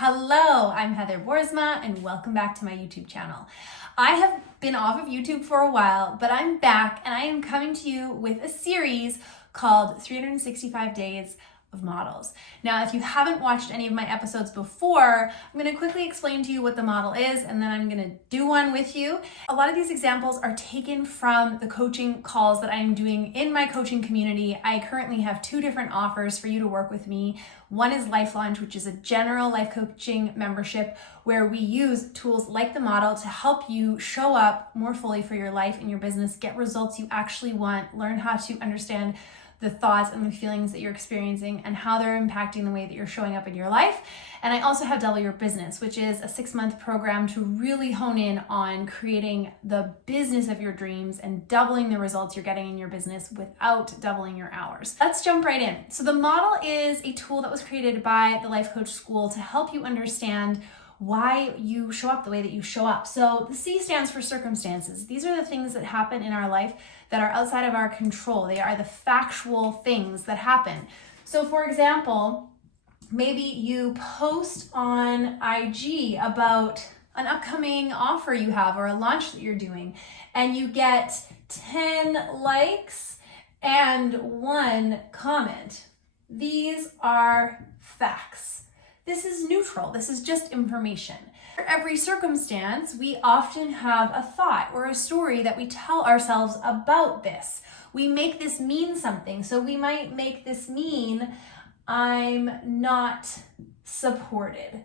Hello, I'm Heather Boersma and welcome back to my YouTube channel. I have been off of YouTube for a while, but I'm back and I am coming to you with a series called 365 Days of Models. Now, if you haven't watched any of my episodes before, I'm going to quickly explain to you what the model is and then I'm going to do one with you. A lot of these examples are taken from the coaching calls that I am doing in my coaching community. I currently have two different offers for you to work with me. One is Life Launch, which is a general life coaching membership where we use tools like the model to help you show up more fully for your life and your business, get results you actually want, learn how to understand the thoughts and the feelings that you're experiencing and how they're impacting the way that you're showing up in your life. And I also have Double Your Business, which is a 6-month program to really hone in on creating the business of your dreams and doubling the results you're getting in your business without doubling your hours. Let's jump right in. So the model is a tool that was created by the Life Coach School to help you understand why you show up the way that you show up. So the C stands for circumstances. These are the things that happen in our life that are outside of our control. They are the factual things that happen. So for example, maybe you post on IG about an upcoming offer you have or a launch that you're doing, and you get 10 likes and 1 comment. These are facts. This is neutral. This is just information. For every circumstance, we often have a thought or a story that we tell ourselves about this. We make this mean something. So we might make this mean, I'm not supported.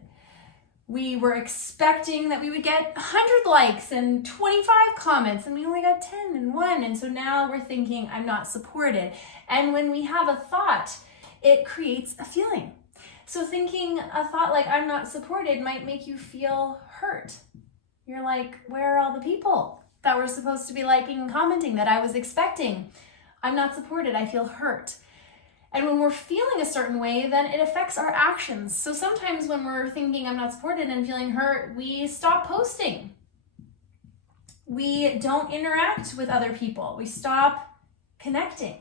We were expecting that we would get 100 likes and 25 comments, and we only got 10 and 1. And so now we're thinking, I'm not supported. And when we have a thought, it creates a feeling. So thinking a thought like I'm not supported might make you feel hurt. You're like, where are all the people that were supposed to be liking and commenting that I was expecting? I'm not supported. I feel hurt. And when we're feeling a certain way, then it affects our actions. So sometimes when we're thinking I'm not supported and feeling hurt, we stop posting. We don't interact with other people. We stop connecting.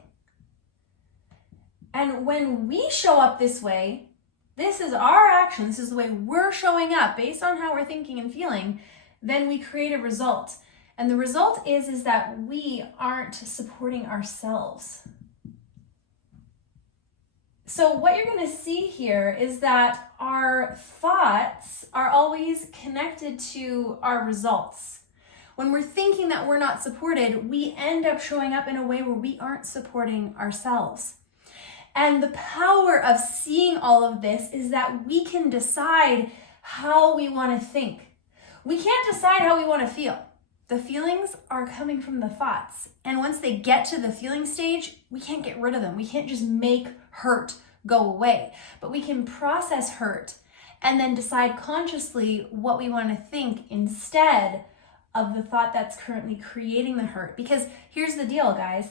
And when we show up this way, this is our action, this is the way we're showing up based on how we're thinking and feeling, then we create a result. And the result is that we aren't supporting ourselves. So what you're going to see here is that our thoughts are always connected to our results. When we're thinking that we're not supported, we end up showing up in a way where we aren't supporting ourselves. And the power of seeing all of this is that we can decide how we want to think. We can't decide how we want to feel. The feelings are coming from the thoughts. And once they get to the feeling stage, we can't get rid of them. We can't just make hurt go away. But we can process hurt and then decide consciously what we want to think instead of the thought that's currently creating the hurt. Because here's the deal, guys.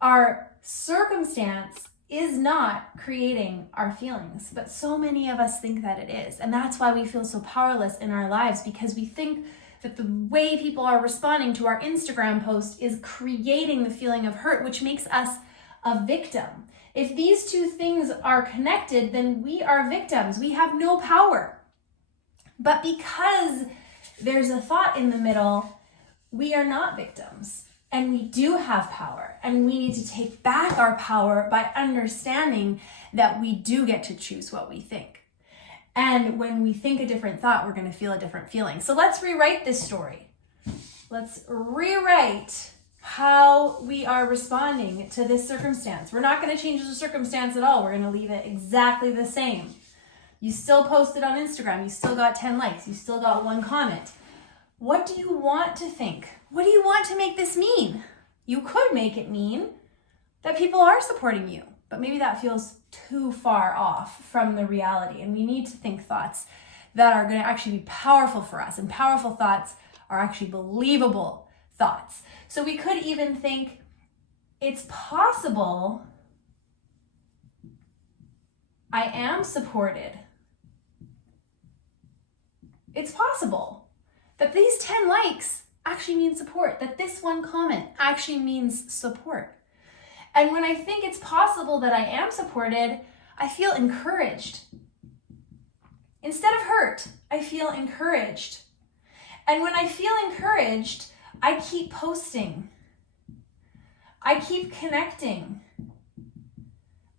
Our circumstance is not creating our feelings, but so many of us think that it is. And that's why we feel so powerless in our lives, because we think that the way people are responding to our Instagram post is creating the feeling of hurt, which makes us a victim. If these two things are connected, then we are victims. We have no power. But because there's a thought in the middle, we are not victims. And we do have power, and we need to take back our power by understanding that we do get to choose what we think. And when we think a different thought, we're going to feel a different feeling. So let's rewrite this story. Let's rewrite how we are responding to this circumstance. We're not going to change the circumstance at all. We're going to leave it exactly the same. You still posted on Instagram. You still got 10 likes. You still got 1 comment. What do you want to think? What do you want to make this mean? You could make it mean that people are supporting you, but maybe that feels too far off from the reality. And we need to think thoughts that are going to actually be powerful for us. And powerful thoughts are actually believable thoughts. So we could even think it's possible I am supported. It's possible that these 10 likes actually mean support, that this 1 comment actually means support. And when I think it's possible that I am supported, I feel encouraged. Instead of hurt, I feel encouraged. And when I feel encouraged, I keep posting. I keep connecting.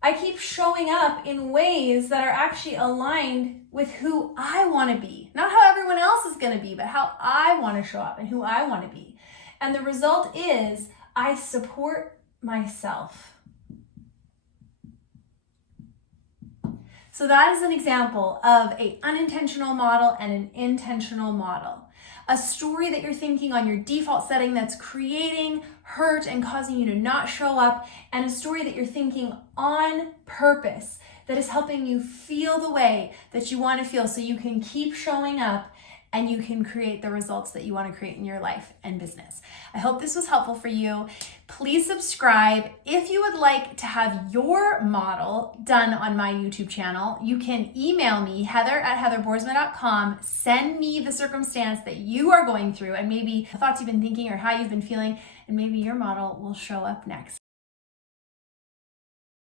I keep showing up in ways that are actually aligned with who I want to be. Not how everyone else is going to be, but how I want to show up and who I want to be. And the result is I support myself. So that is an example of an unintentional model and an intentional model. A story that you're thinking on your default setting that's creating hurt and causing you to not show up, and a story that you're thinking on purpose that is helping you feel the way that you want to feel so you can keep showing up and you can create the results that you want to create in your life and business. I hope this was helpful for you. Please subscribe. If you would like to have your model done on my YouTube channel, you can email me, heather@heatherboersma.com. Send me the circumstance that you are going through and maybe the thoughts you've been thinking or how you've been feeling, and maybe your model will show up next.